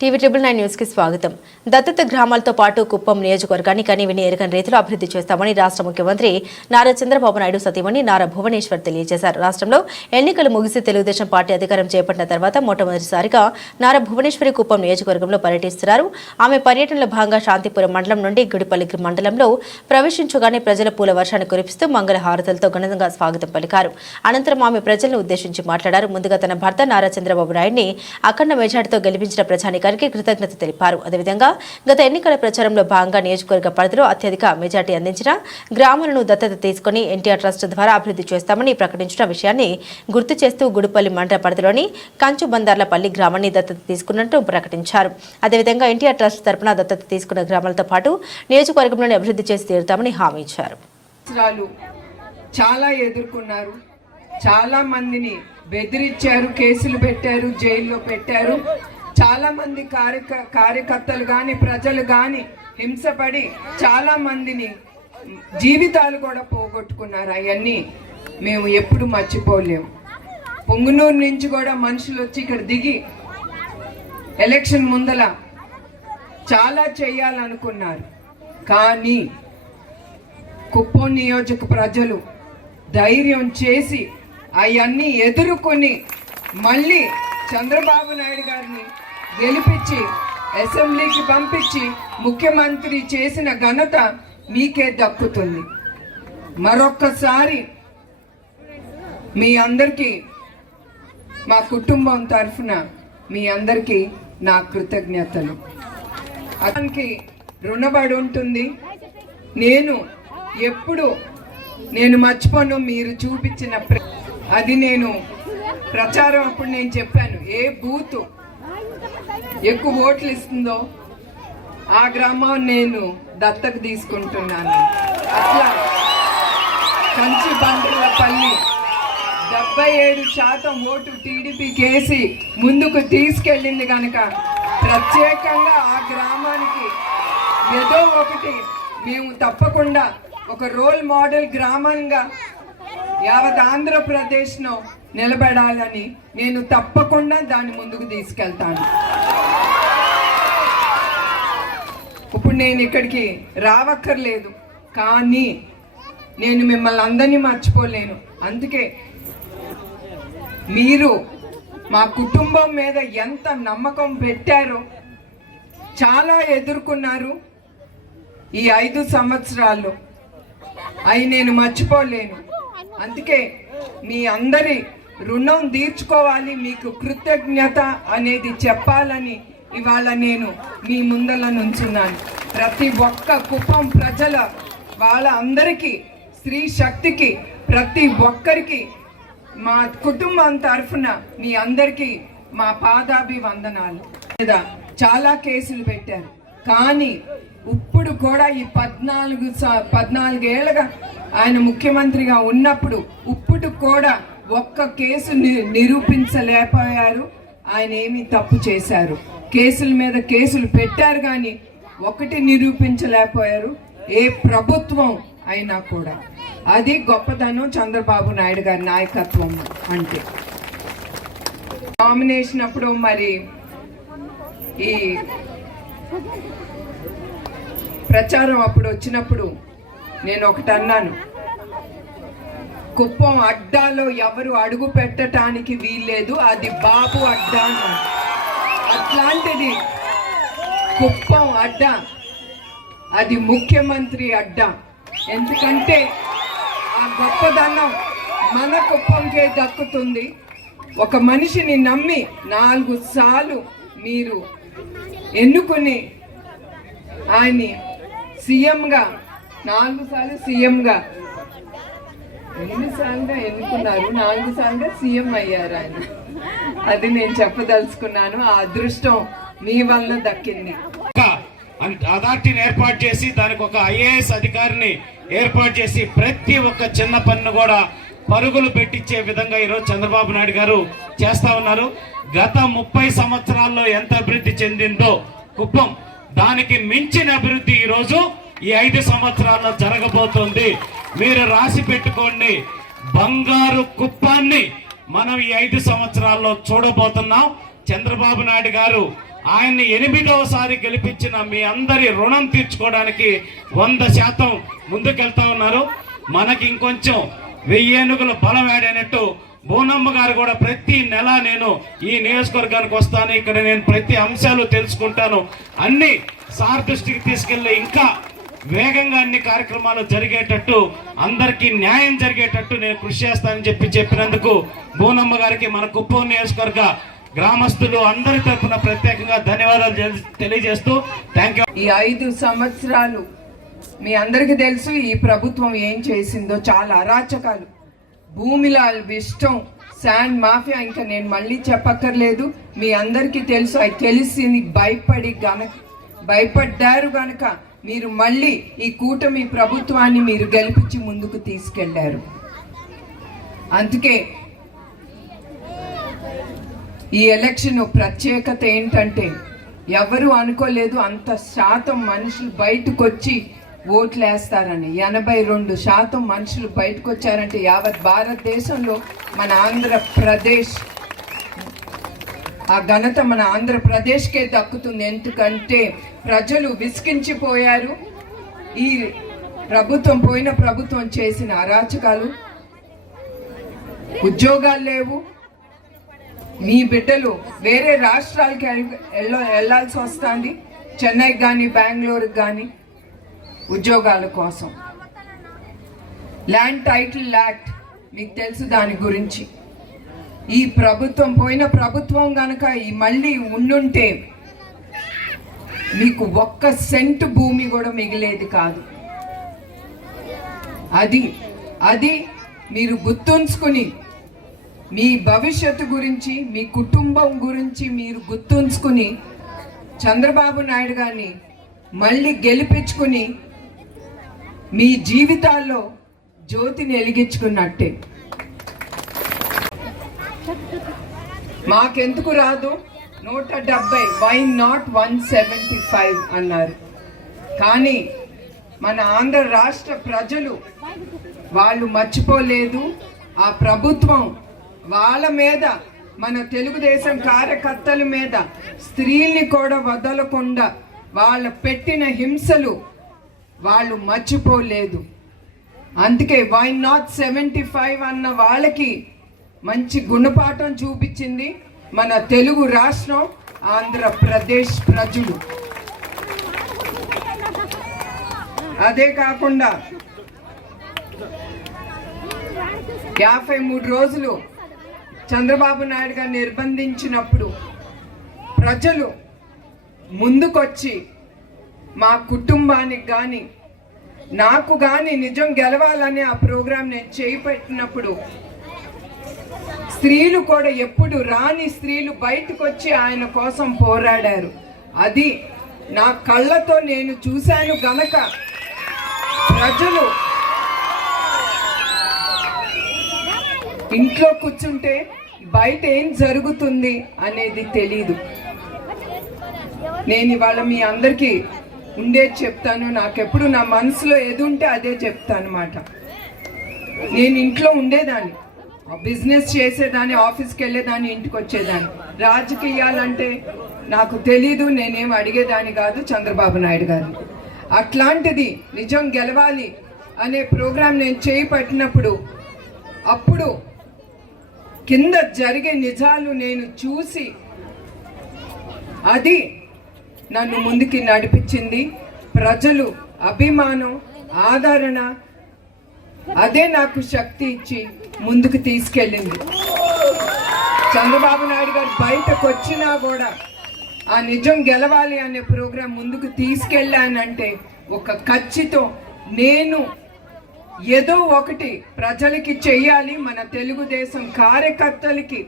TV triple nine న్యూస్కి స్వాగతం. దత్తత గ్రామాలతో పాటు కుప్పం నియోజకవర్గాన్ని కనివిని ఎరగని రీతిలో అభివృద్ధి చేస్తామని రాష్ట్ర ముఖ్యమంత్రి నారా చంద్రబాబు నాయుడు సతీమణి నారా భువనేశ్వర్ తెలియజేశారు. రాష్ట్రంలో ఎన్నికలు ముగిసి తెలుగుదేశం పార్టీ అధికారం చేపట్టిన తర్వాత మొట్టమొదటిసారిగా నారా భువనేశ్వరి కుప్పం నియోజకవర్గంలో పర్యటిస్తున్నారు. ఆమె పర్యటనలో భాగంగా శాంతిపురం మండలం నుండి గుడిపల్లి మండలంలో ప్రవేశించగానే ప్రజల పూల వర్షాన్ని కురిపిస్తూ మంగళ హారతులతో ఘనంగా స్వాగతం పలికారు. అనంతరం ఆమె ప్రజలను ఉద్దేశించి మాట్లాడారు. ముందుగా తన భర్త నారా చంద్రబాబు నాయుడిని అఖండ మెజార్టీతో గెలిపించిన గారికి కృతజ్ఞత తెలిపారు. అదేవిధంగా గత ఎన్నికల ప్రచారంలో భాగంగా నియోజకవర్గ పరిధిలో అత్యధిక మెజార్టీ అందించిన గ్రామాలను దత్తత తీసుకుని ఎన్టీఆర్ ట్రస్ట్ ద్వారా అభివృద్ధి చేస్తామని ప్రకటించిన విషయాన్ని గుర్తు చేస్తూ గుడిపల్లి మండల పరిధిలోని కంచు బందార్లపల్లి గ్రామాన్ని దత్తత తీసుకున్నట్టు ప్రకటించారు. అదేవిధంగా ఎన్టీఆర్ ట్రస్ట్ తరపున దత్తత తీసుకున్న గ్రామాలతో పాటు నియోజకవర్గంలోని అభివృద్ధి చేసి తీరుతామని హామీ ఇచ్చారు. చాలా ఎదుర్కొన్నారు. చాలా మందిని బెదిరించారు కేసులు పెట్టారు జైల్లో పెట్టారు. చాలా మంది కార్యక కార్యకర్తలు కానీ ప్రజలు కానీ హింసపడి చాలా మందిని జీవితాలు కూడా పోగొట్టుకున్నారు అవన్నీ మేము ఎప్పుడు మర్చిపోలేము. పొంగునూరు నుంచి కూడా మనుషులు వచ్చి ఇక్కడ దిగి ఎలక్షన్ ముందల చాలా చేయాలనుకున్నారు. కానీ కుప్పం నియోజక ప్రజలు ధైర్యం చేసి అవన్నీ ఎదుర్కొని మళ్ళీ చంద్రబాబు నాయుడు గారిని గెలిపించి అసెంబ్లీకి పంపించి ముఖ్యమంత్రి చేసిన ఘనత మీకే దక్కుతుంది. మరొక్కసారి మీ అందరికీ మా కుటుంబం తరఫున మీ అందరికీ నా కృతజ్ఞతలు. అతనికి రుణబడి ఉంటుంది. నేను ఎప్పుడు నేను మర్చిపోను మీరు చూపించిన ప్ర- అది నేను ప్రచారం అప్పుడు నేను చెప్పాను. ఏ బూతు ఎక్కువ ఓట్లు ఇస్తుందో ఆ గ్రామం నేను దత్తకు తీసుకుంటున్నాను. అట్లా కంచి బండ్రులపల్లి డెబ్బై ఏడు శాతం ఓటు టీడీపీ కేసి ముందుకు తీసుకెళ్ళింది కనుక ప్రత్యేకంగా ఆ గ్రామానికి ఏదో ఒకటి మేము తప్పకుండా ఒక రోల్ మోడల్ గ్రామంగా యావత్ ఆంధ్రప్రదేశ్లో నిలబడాలని నేను తప్పకుండా దాన్ని ముందుకు తీసుకెళ్తాను. ఇప్పుడు నేను ఇక్కడికి రావక్కర్లేదు కానీ నేను మిమ్మల్ని అందరినీ మర్చిపోలేను. అందుకే మీరు మా కుటుంబం మీద ఎంత నమ్మకం పెట్టారో చాలా ఎదుర్కొన్నారు ఈ ఐదు సంవత్సరాల్లో. అవి నేను మర్చిపోలేను. అందుకే మీ అందరి రుణం తీర్చుకోవాలి మీకు కృతజ్ఞత అనేది చెప్పాలని ఇవాళ నేను మీ ముందల నుంచున్నాను. ప్రతి ఒక్క కుప్పం ప్రజల వాళ్ళ అందరికీ స్త్రీ శక్తికి ప్రతి ఒక్కరికి మా కుటుంబం తరఫున మీ అందరికీ మా పాదాభివందనాలు. లేదా చాలా కేసులు పెట్టారు. కానీ ఇప్పుడు కూడా ఈ పద్నాలుగు స- పద్నాలుగేళ్ళగా ఆయన ముఖ్యమంత్రిగా ఉన్నప్పుడు ఇప్పుడు కూడా ఒక్క కేసు నిరూపించలేకపోయారు. ఆయన ఏమి తప్పు చేశారు. కేసుల మీద కేసులు పెట్టారు కానీ ఒకటి నిరూపించలేకపోయారు. ఏ ప్రభుత్వం అయినా కూడా. అది గొప్పదనం చంద్రబాబు నాయుడు గారి నాయకత్వం అంటే. నామినేషన్ అప్పుడు మరి ఈ ప్రచారం అప్పుడు వచ్చినప్పుడు నేను ఒకటి అన్నాను. కుప్పం అడ్డాలో ఎవరు అడుగు పెట్టడానికి వీల్లేదు. అది బాబు అడ్డా అట్లాంటిది కుప్పం అడ్డా. అది ముఖ్యమంత్రి అడ్డా. ఎందుకంటే ఆ గొప్పదనం మన కుప్పంకే దక్కుతుంది. ఒక మనిషిని నమ్మి నాలుగు సార్లు మీరు ఎన్నుకుని ఆయన్ని సీఎంగా నాలుగు సార్లు సీఎంగా ఎన్నిసార్లుగా ఎన్నుకున్నారు? నాలుగు సార్లుగా సీఎం అయ్యారు ఆయన. అది నేను చెప్పదలుచుకున్నాను. ఆ అదృష్టం మీ వల్ల దక్కింది. ఒక అథారిటీని ఏర్పాటు చేసి దానికి ఒక ఐఏఎస్ అధికారిని ఏర్పాటు చేసి ప్రతి ఒక్క చిన్న పన్ను కూడా పరుగులు పెట్టించే విధంగా ఈరోజు చంద్రబాబు నాయుడు గారు చేస్తా ఉన్నారు. గత ముప్పై సంవత్సరాల్లో ఎంత అభివృద్ధి చెందిందో కుప్పం. దానికి మించిన అభివృద్ధి ఈరోజు ఈ ఐదు సంవత్సరాల్లో జరగబోతోంది. మీరు రాసి పెట్టుకోండి. బంగారు కుప్పాన్ని మనం ఈ ఐదు సంవత్సరాల్లో చూడబోతున్నాం. చంద్రబాబు నాయుడు గారు ఆయన్ని ఎనిమిదవసారి గెలిపించిన మీ అందరి రుణం తీర్చుకోవడానికి వంద శాతం ముందుకెళ్తా ఉన్నారు. మనకి ఇంకొంచెం వెయ్యేనుగుల బలం వేడైనట్టు బోనమ్మ గారు కూడా ప్రతి నెల నేను ఈ నియోజకవర్గానికి వస్తాను. ఇక్కడ నేను ప్రతి అంశాలు తెలుసుకుంటాను. అన్ని సార్ దృష్టికి తీసుకెళ్ళి ఇంకా వేగంగా అన్ని కార్యక్రమాలు జరిగేటట్టు అందరికీ న్యాయం జరిగేటట్టు నేను కృషి చేస్తానని చెప్పి చెప్పినందుకు భూనమ్మ గారికి మన కుప్పం నియోజకవర్గ గ్రామస్తులు అందరి తరఫున ప్రత్యేకంగా ధన్యవాదాలు తెలియజేస్తూ థ్యాంక్ యూ ఈ ఐదు సంవత్సరాలు మీ అందరికీ తెలుసు ఈ ప్రభుత్వం ఏం చేసిందో చాలా అరాచకాలు. భూమిలో ఇష్టం శాండ్ మాఫియా ఇంకా నేను మళ్ళీ చెప్పక్కర్లేదు. మీ అందరికీ తెలుసు అది తెలిసింది భయపడి గనక భయపడ్డారు గనక మీరు మళ్ళీ ఈ కూటమి ప్రభుత్వాన్ని మీరు గెలిపించి ముందుకు తీసుకెళ్ళారు. అందుకే ఈ ఎలక్షన్ ప్రత్యేకత ఏంటంటే ఎవరు అనుకోలేదు అంత శాతం మనుషులు బయటకు వచ్చి ఓట్లు వేస్తారని ఎనభై రెండు శాతం మనుషులు బయటకు వచ్చారంటే యావత్ భారతదేశంలో మన ఆంధ్రప్రదేశ్ ఆ ఘనత మన ఆంధ్రప్రదేశ్కే దక్కుతుంది. ఎందుకంటే ప్రజలు విసిగించిపోయారు. ఈ ప్రభుత్వం పోయిన ప్రభుత్వం చేసిన అరాచకాలు ఉద్యోగాలు లేవు. మీ బిడ్డలు వేరే రాష్ట్రాలకి వెళ్ళ వెళ్ళాల్సి వస్తుంది. చెన్నైకి కానీ బెంగళూరుకి కానీ ఉద్యోగాల కోసం. ల్యాండ్ టైటిల్ యాక్ట్ మీకు తెలుసు దాని గురించి. ఈ ప్రభుత్వం పోయిన ప్రభుత్వం కనుక ఈ మళ్ళీ ఉండుంటే మీకు ఒక్క సెంటు భూమి కూడా మిగిలేది కాదు. అది అది మీరు గుర్తుంచుకుని మీ భవిష్యత్తు గురించి మీ కుటుంబం గురించి మీరు గుర్తుంచుకుని చంద్రబాబు నాయుడు గారిని మళ్ళీ గెలిపించుకుని మీ జీవితాల్లో జ్యోతిని వెలిగించుకున్నట్టే. మాకెందుకు రాదు? నూట డెబ్బై. Why not one seventy five అన్నారు. కానీ మన ఆంధ్ర రాష్ట్ర ప్రజలు వాళ్ళు మర్చిపోలేదు. ఆ ప్రభుత్వం వాళ్ళ మీద మన తెలుగుదేశం కార్యకర్తల మీద స్త్రీల్ని కూడా వదలకుండా వాళ్ళ పెట్టిన హింసలు వాళ్ళు మర్చిపోలేదు. అందుకే వై నాట్ సెవెంటీ ఫైవ్ అన్న వాళ్ళకి మంచి గుణపాఠం చూపించింది మన తెలుగు రాష్ట్రం ఆంధ్రప్రదేశ్ ప్రజలు. అదే కాకుండా యాభై మూడు రోజులు చంద్రబాబు నాయుడు గారు నిర్బంధించినప్పుడు ప్రజలు ముందుకొచ్చి మా కుటుంబానికి కానీ నాకు కానీ నిజం గెలవాలని ఆ ప్రోగ్రాం నేను చేపట్టినప్పుడు స్త్రీలు కూడా ఎప్పుడు రాని స్త్రీలు బయటకు వచ్చి ఆయన కోసం పోరాడారు. అది నా కళ్ళతో నేను చూశాను గనక ప్రజలు ఇంట్లో కూర్చుంటే బయట ఏం జరుగుతుంది అనేది తెలీదు. నేను ఇవాళ మీ అందరికీ ఉండేది చెప్తాను. నాకెప్పుడు నా మనసులో ఏది ఉంటే అదే చెప్తాను అనమాట నేను ఇంట్లో ఉండేదాన్ని. బిజినెస్ చేసేదాన్ని ఆఫీస్కి వెళ్ళేదాన్ని ఇంటికి వచ్చేదాన్ని. రాజకీయాలంటే నాకు తెలీదు నేనేం అడిగేదాన్ని కాదు చంద్రబాబు నాయుడు గారు. అట్లాంటిది నిజం గెలవాలి అనే ప్రోగ్రాం నేను చేపట్టినప్పుడు అప్పుడు కింద జరిగే నిజాలు నేను చూసి అది నన్ను ముందుకి నడిపించింది. ప్రజలు అభిమానం ఆదరణ అదే నాకు శక్తి ఇచ్చి ముందుకు తీసుకెళ్ళింది. చంద్రబాబు నాయుడు గారు బయటకు వచ్చినా కూడా ఆ నిజం గెలవాలి అనే ప్రోగ్రాం ముందుకు తీసుకెళ్ళానంటే ఒక ఖచ్చితం నేను ఏదో ఒకటి ప్రజలకి చెయ్యాలి మన తెలుగుదేశం కార్యకర్తలకి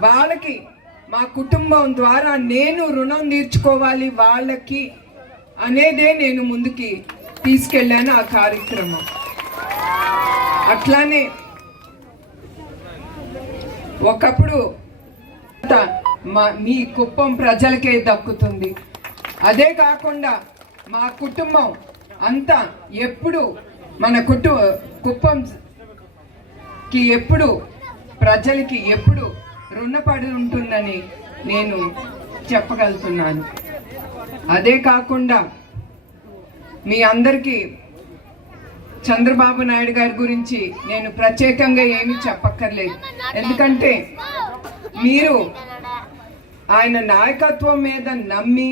వాళ్ళకి మా కుటుంబం ద్వారా నేను రుణం తీర్చుకోవాలి వాళ్ళకి అనేదే నేను ముందుకి తీసుకెళ్ళాను ఆ కార్యక్రమం. అట్లానే ఒకప్పుడు మా మీ కుప్పం ప్రజలకే దక్కుతుంది. అదే కాకుండా మా కుటుంబం అంతా ఎప్పుడు మన కుటు కుప్పంకి ఎప్పుడు ప్రజలకి ఎప్పుడు రుణపడి ఉంటుందని నేను చెప్పగలుగుతున్నాను. అదే కాకుండా మీ అందరికీ చంద్రబాబు నాయుడు గారి గురించి నేను ప్రత్యేకంగా ఏమీ చెప్పక్కర్లేదు. ఎందుకంటే మీరు ఆయన నాయకత్వం మీద నమ్మి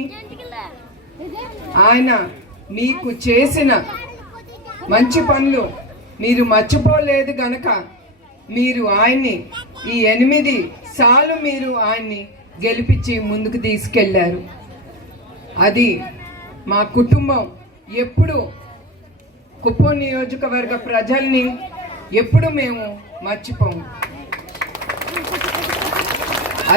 ఆయన మీకు చేసిన మంచి పనులు మీరు మర్చిపోలేదు గనక మీరు ఆయన్ని ఈ ఎనిమిది సార్లు మీరు ఆయన్ని గెలిపించి ముందుకు తీసుకెళ్ళారు. అది మా కుటుంబం ఎప్పుడు కుప్పం నియోజకవర్గ ప్రజల్ని ఎప్పుడు మేము మర్చిపోము.